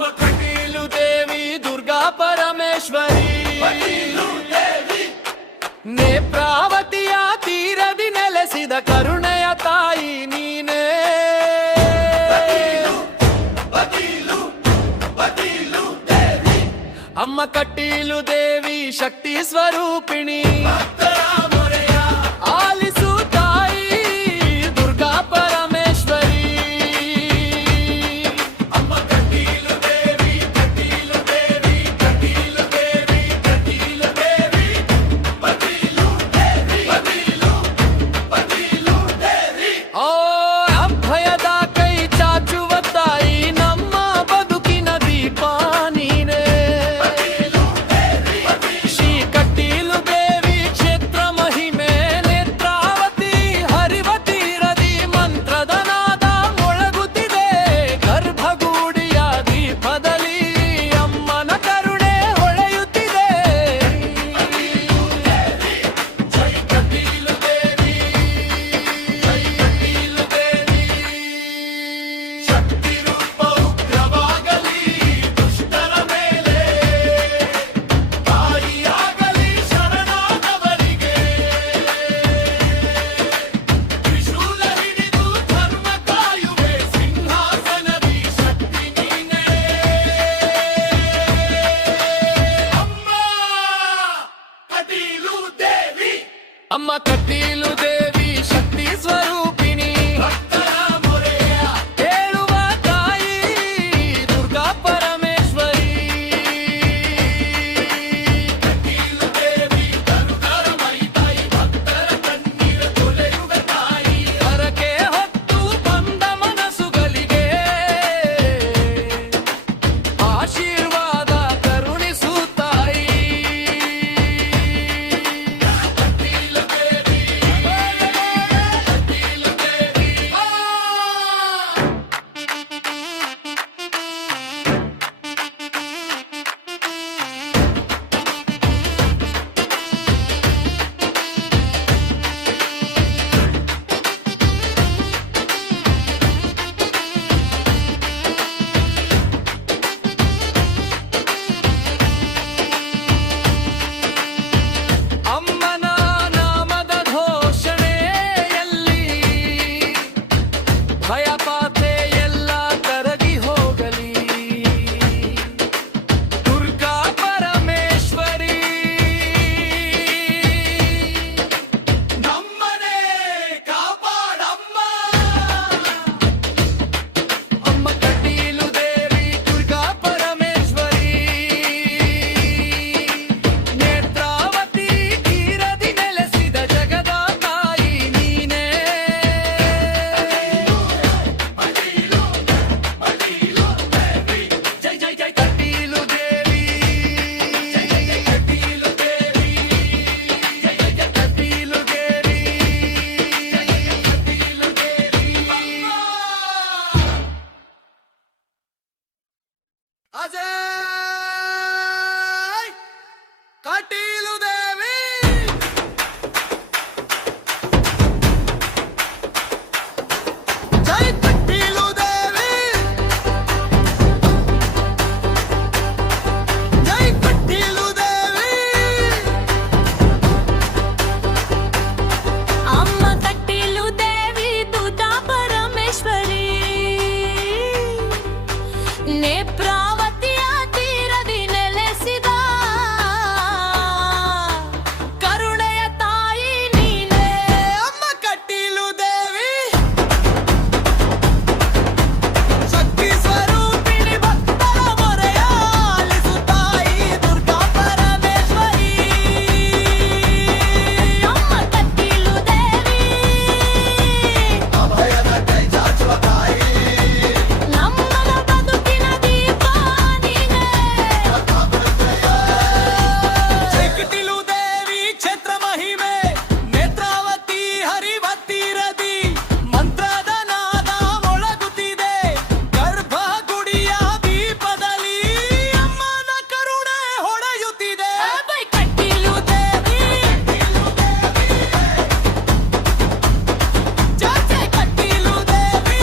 ಅಮ್ಮ ಕಟೀಲು ದೇವಿ ದುರ್ಗಾ ಪರಮೇಶ್ವರಿ ನೇತ್ರಾವತಿಯ ತೀರದಿ ನೆಲೆಸಿದ ಕರುಣೆಯ ತಾಯಿ ನೀನೇ. ಅಮ್ಮ ಕಟೀಲು ದೇವಿ ಶಕ್ತಿ ಸ್ವರೂಪಿಣಿ ಆಲಿಸು ತಾಯಿ ದುರ್ಗಾ ಪರಮೇಶ್ವರಿ. ಅಮ್ಮ ಕಟೀಲು ದೇವಿ ಕಟೀಲು ದೇವಿ ಕಟೀಲು ದೇವಿ ಕಟೀಲು ದೇವಿ ಬದೀಲು ದೇವಿ ಬದೀಲು ಬದೀಲು ದೇವಿ. ಓ ಅಭಯದ ಕೈ ಚಾಚುವ ತಾಯಿ ನಮ್ಮ ಬದುಕಿನ ದೀಪ ನೀನೇ. ಶ್ರೀ ಕಟೀಲು ದೇವಿ ಕ್ಷೇತ್ರ ಮಹಿಮೆ ನೇತ್ರಾವತಿ ಹರಿವ ತೀರದಿ ಮಂತ್ರದ ನಾದ ಮೊಳಗುತ್ತಿದೆ. ಗರ್ಭಗೂಡಿಯ ದೀಪದಲ್ಲಿ ಅಮ್ಮನ ಕರುಣೆ ಹೊಳೆಯುತ್ತಿದೆ. ಜೈ ಕಟೀಲು ದೇವಿ ಜೈ ಕಟೀಲು ದೇವಿ. ಶಕ್ತಿ ರೂಪ ಉಗ್ರವಾಗಲಿ ದುಷ್ಟರ ಮೇಲೆ, ತಾಯಿಯಾಗಲಿ ಶರಣಾದವರಿಗೆ. ತ್ರಿಶೂಲ ಹಿಡಿದು ಧರ್ಮ ಕಾಯುವೆ ಸಿಂಹಾಸನದಿ ಶಕ್ತಿ ನೀನೇ. ಅಮ್ಮ ಕಟೀಲು ದೇವಿ. ಅಮ್ಮ ಕಟೀಲು ದೇವಿ ಶಕ್ತಿ ಸ್ವರೂಪಿಣಿ ಭಕ್ತರ ಮೊರೆಯ ಕೇಳುವ ತಾಯಿ ದುರ್ಗಾ ಪರಮೇಶ್ವರಿ. ಕಟೀಲು ದೇವಿ ಕರುಣರ ಮೈ ತಾಯಿ ಭಕ್ತರ ಕಣ್ಣೀರ ತೊಳೆಯುವ ತಾಯಿ. ಹರಕೆ ಹೊತ್ತು ಬಂದ ಮನಸ್ಸುಗಳಿಗೆ ಆಶೀರ್ವಾದ ಕರುಣಿಸು ತಾಯಿ. ಕಟೀಲು ದೇವಿ ಕಟೀಲು ದೇವಿ. ಅಮ್ಮನ ನಾಮದ ಘೋಷಣೆಯಲ್ಲಿ ಭಯಪಾತೆ ಎಲ್ಲ ಕರಗಿ ಹೋಗಲಿ. ದುರ್ಗಾ ಪರಮೇಶ್ವರಿ ನಮ್ಮನೆ ಕಾಪಾಡಮ್ಮ. ಅಮ್ಮ ಕಟೀಲು ದೇವಿ ದುರ್ಗಾ ಪರಮೇಶ್ವರಿ ನೇತ್ರಾವತಿ ತೀರದಿ ನೆಲೆಸಿದ ಜಗದ ತಾಯಿ ನೀನೇ. ಜೈ ಜೈ ಜೈ ಕಟೀಲು ದೇವಿ ಜೈ ಜೈ ಜೈ ಕಟೀಲು ದೇವಿ ಜೈ ಜೈ ಜೈ ಕಟೀಲು ದೇವಿ ಜೈ ಜೈ ಜೈ ಕಟೀಲು ದೇವಿ. ಅಜಯ್ ಕಟೀಲು ದೇವಿ. ಜೈ ಕಟೀಲು ದೇವಿ ಜೈ ಕಟೀಲು ದೇವಿ. ಅಮ್ಮ ಕಟೀಲು ದೇವಿ ದುರ್ಗಾ ಪರಮೇಶ್ವರಿ ನೇತ್ರಾವತಿಯ ತೀರದಿ ನೆಲೆಸಿದ ಕರುಣೆಯ ತಾಯಿ ನೀನೇ. ಅಮ್ಮ ಕಟೀಲು ದೇವಿ ಶಕ್ತಿ ಸ್ವರೂಪಿಣಿ ಭಕ್ತರ ಮೊರೆಯ ಆಲಿಸು ತಾಯಿ ದುರ್ಗಾ ಪರಮೇಶ್ವರಿ. ಅಮ್ಮ ಕಟೀಲು ದೇವಿ ಅಭಯದ ಕೈ ಚಾಚುವ ತಾಯಿ ನಮ್ಮನ ಬದುಕಿನ ದೀಪ ನೀನೇ. ಜೈ ಕಟೀಲು ದೇವಿ ಕ್ಷೇತ್ರ ಮಹಿಮೆ ನೇತ್ರಾವತಿ ಹರಿವ ತೀರದಿ ಮಂತ್ರದ ನಾದ ಮೊಳಗುತ್ತಿದೆ. ಗರ್ಭಗುಡಿಯ ದೀಪದಲ್ಲಿ ಅಮ್ಮನ ಕರುಣೆ ಹೊಳೆಯುತ್ತಿದೆ. ಜೈ ಕಟೀಲು ದೇವಿ ಜೈ ಜೈ ಕಟೀಲು ದೇವಿ.